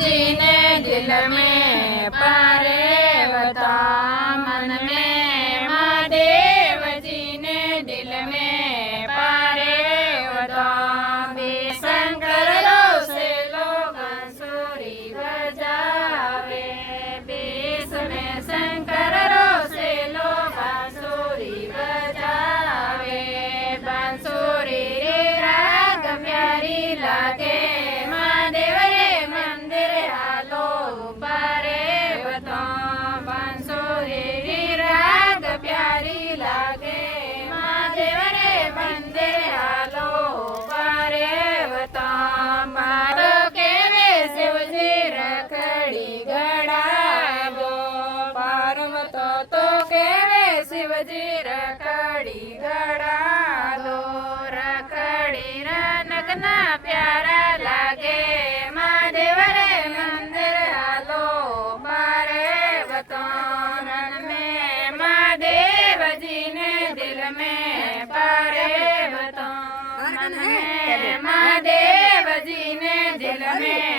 जी ने दिल में पारे बता मन में महादेव जी ने दिल में पारे बता शंकर से लोग बांसुरी बजावे देश में शंकर से लोग बांसुरी बजावे बांसुरी रे राग प्यारी लागे प्यारी लागे महादेव रे मंदिर आलो पारे बता मारो के वे शिव जी रखड़ी गड़ावो पार्वतो तो के वे शिव जी रखड़ी गड़ा दो रखड़ी रनकना प्यारा लागे महादेव रे मंदिर आलो पारे बता महादेव जी ने दिल में पारे बता महादेव जी ने दिल में